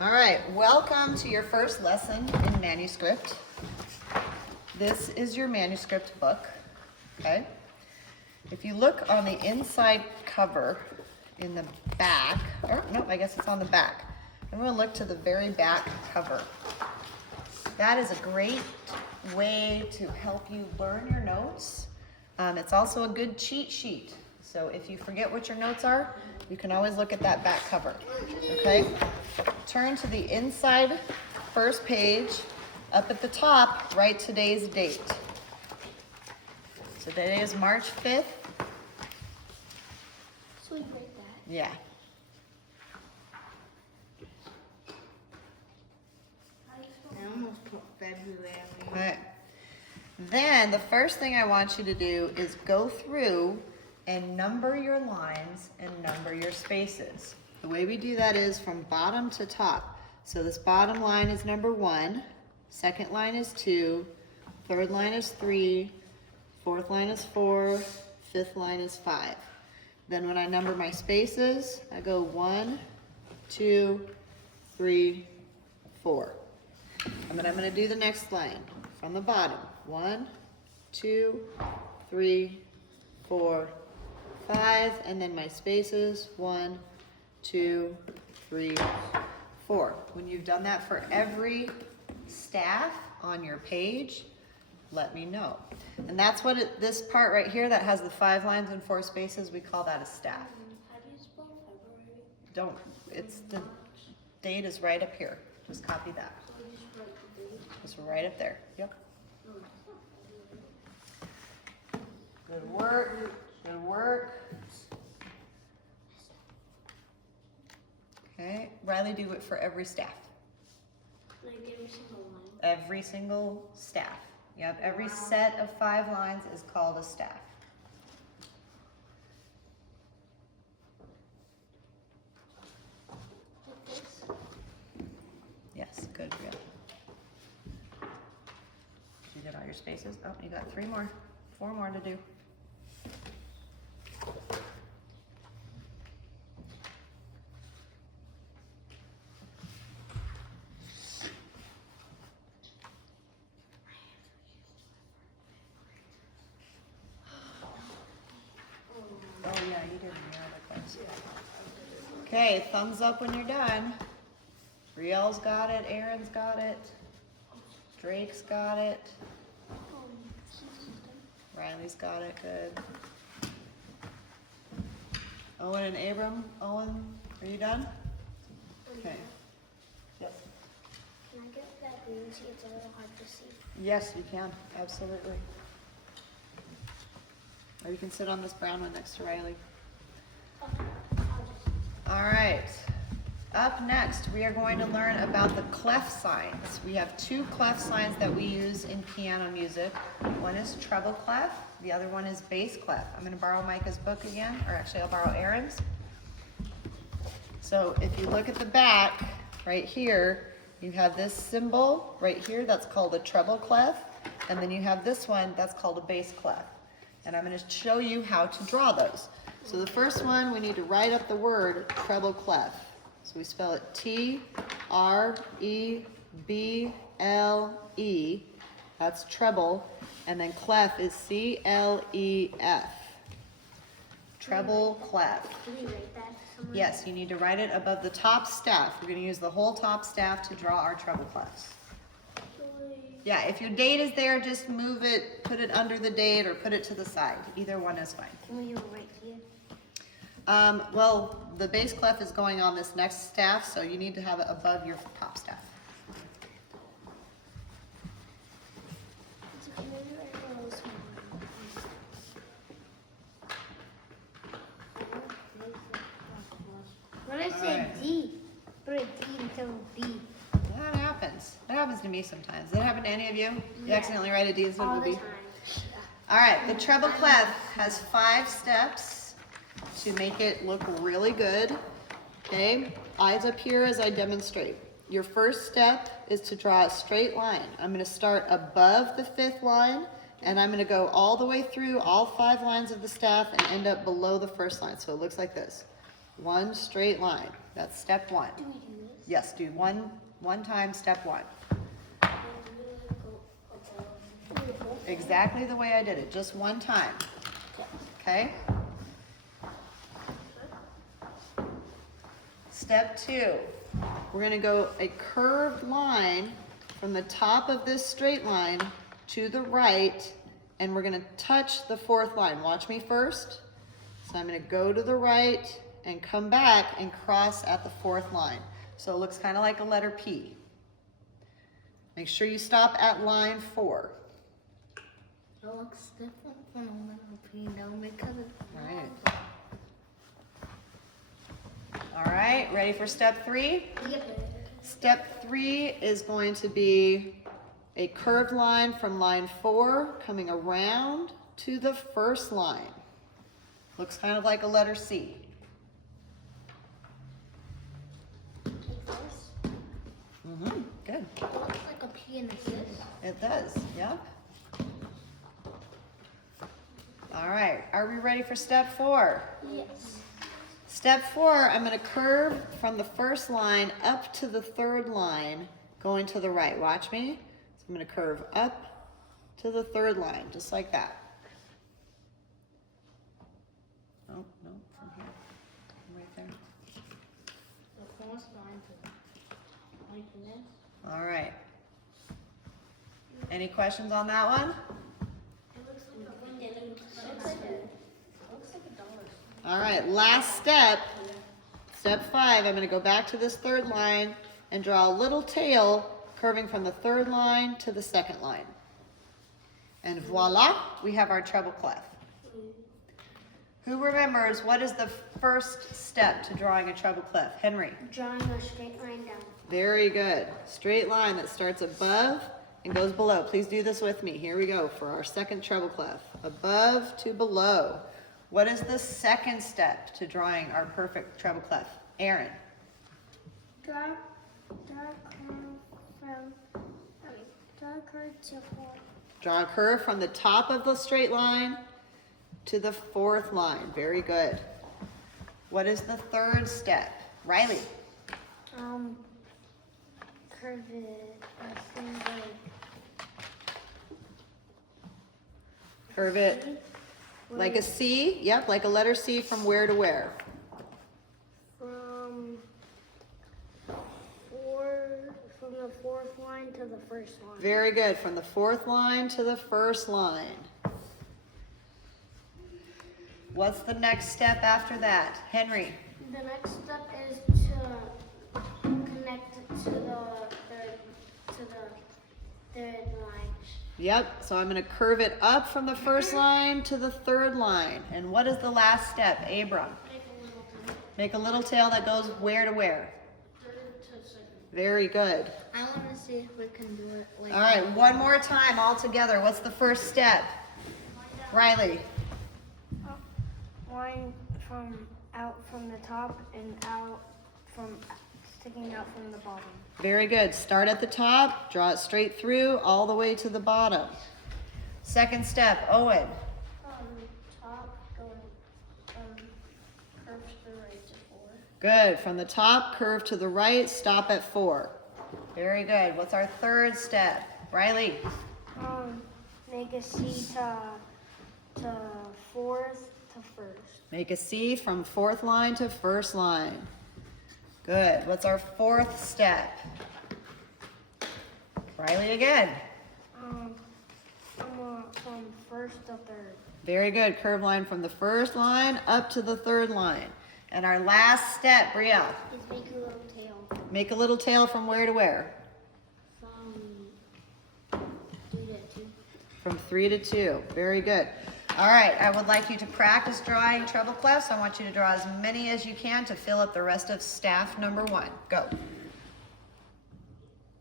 All right, welcome to your first lesson in Manuscript. This is your Manuscript book, okay? If you look on the inside cover in the back, or no, I guess it's on the back. I'm gonna look to the very back cover. That is a great way to help you learn your notes. It's also a good cheat sheet. So if you forget what your notes are, you can always look at that back cover, okay? Turn to the inside first page. Up at the top, write today's date. So today is March 5th. So we break that? Yeah. I almost put February. All right. Then the first thing I want you to do is go through and number your lines and number your spaces. The way we do that is from bottom to top. So this bottom line is number 1, second line is 2, third line is 3, fourth line is 4, fifth line is 5. Then when I number my spaces, I go 1, 2, 3, 4. And then I'm going to do the next line from the bottom. 1, 2, 3, 4, 5, and then my spaces 1, 2, 3, 4. When you've done that for every staff on your page, let me know. And that's what this part right here that has the 5 lines and 4 spaces, we call that a staff. How do you spell February? Don't, it's the date is right up here. Just copy that. So you just write the date? It's right up there. Yep. No, it's not. Good work. Good work. Okay, Riley, do it for every staff. Like every single line. Every single staff. Yep, every set of 5 lines is called a staff. Like this? Yes, good, real. You did all your spaces? Oh, you got 3 more, 4 more to do. Oh yeah, you did in your other class. Okay, thumbs up when you're done. Riel's got it, Aaron's got it, Drake's got it, Riley's got it, good. Owen and Abram, Owen, are you done? Okay. Yes. Can I get that green so it's a little hard to see? Yes, you can, absolutely. Or you can sit on this brown one next to Riley. Okay, I'll just... All right. Up next, we are going to learn about the clef signs. We have 2 clef signs that we use in piano music. One is treble clef, the other one is bass clef. I'm going to borrow Micah's book again, or actually I'll borrow Aaron's. So if you look at the back, right here, you have this symbol right here that's called a treble clef, and then you have this one that's called a bass clef. And I'm going to show you how to draw those. So the first one, we need to write up the word treble clef. So we spell it T-R-E-B-L-E. That's treble. And then clef is C-L-E-F. Treble clef. Can we write that somewhere? Yes, you need to write it above the top staff. We're going to use the whole top staff to draw our treble clefs. Yeah, if your date is there, just move it, put it under the date, or put it to the side. Either one is fine. Can we do it right here? Well, the bass clef is going on this next staff, so you need to have it above your top staff. Can we write a little smaller? When I say D, put a D instead of B. That happens. That happens to me sometimes. Does that happen to any of you? You Yeah. accidentally write a D instead All of a the B? time. All right, the treble clef has 5 steps to make it look really good. Okay, eyes up here as I demonstrate. Your first step is to draw a straight line. I'm going to start above the 5th line, and I'm going to go all the way through all 5 lines of the staff and end up below the first line. So it looks like this. One straight line. That's step 1. Do we do this? Yes, do one time, step 1. Exactly the way I did it, just one time. Okay? Step 2, we're gonna go a curved line from the top of this straight line to the right, and we're gonna touch the 4th line. Watch me first. So I'm gonna go to the right and come back and cross at the 4th line. So it looks kind of like a letter P. Make sure you stop at line 4. It looks different from a little P though because it's Right. All right, ready for step 3? Yep. Step 3 is going to be a curved line from line 4 coming around to the 1st line. Looks kind of like a letter C. Like this. Good. It looks like a P and a C. It does, yep. All right, are we ready for step 4? Yes. Step 4, I'm gonna curve from the 1st line up to the 3rd line, going to the right. Watch me. So I'm gonna curve up to the 3rd line, just like that. Oh, no, from here, right there. The fourth line to like this. All right. Any questions on that one? It looks like a dollar. All right, last step, step 5, I'm gonna go back to this 3rd line and draw a little tail curving from the 3rd line to the 2nd line. And voila, we have our treble clef. Who remembers what is the first step to drawing a treble clef? Henry. Drawing a straight line down. Very good. Straight line that starts above and goes below. Please do this with me. Here we go for our second treble clef. Above to below. What is the second step to drawing our perfect treble clef? Aaron. Draw a curve to 4. Draw a curve from the top of the straight line to the 4th line. Very good. What is the third step? Riley. Curve it. I think Curve it like a C. Yep, like a letter C from where to where? From the 4th line to the 1st line. Very good. From the 4th line to the 1st line. What's the next step after that? Henry. The next step is to connect it to the third line. Yep, so I'm going to curve it up from the 1st line to the 3rd line. And what is the last step? Abram. Make a little tail that goes where to where? 3rd to 2nd. Very good. I want to see if we can do it like All right, one more time all together. What's the first step? Riley. Line from out from the top and out from sticking out from the bottom. Very good. Start at the top, draw it straight through all the way to the bottom. Second step, Owen. Top going curves to the right to 4. Good. From the top, curve to the right, stop at 4. Very good. What's our third step? Riley. Make a C to 4th to 1st. Make a C from 4th line to 1st line. Good. What's our 4th step? Riley again. From 1st to 3rd. Very good. Curve line from the 1st line up to the 3rd line. And our last step, Bria. Is make a little tail. Make a little tail from where to where? From 3 to 2. From 3 to 2. Very good. All right, I would like you to practice drawing treble clefs. I want you to draw as many as you can to fill up the rest of staff number 1. Go.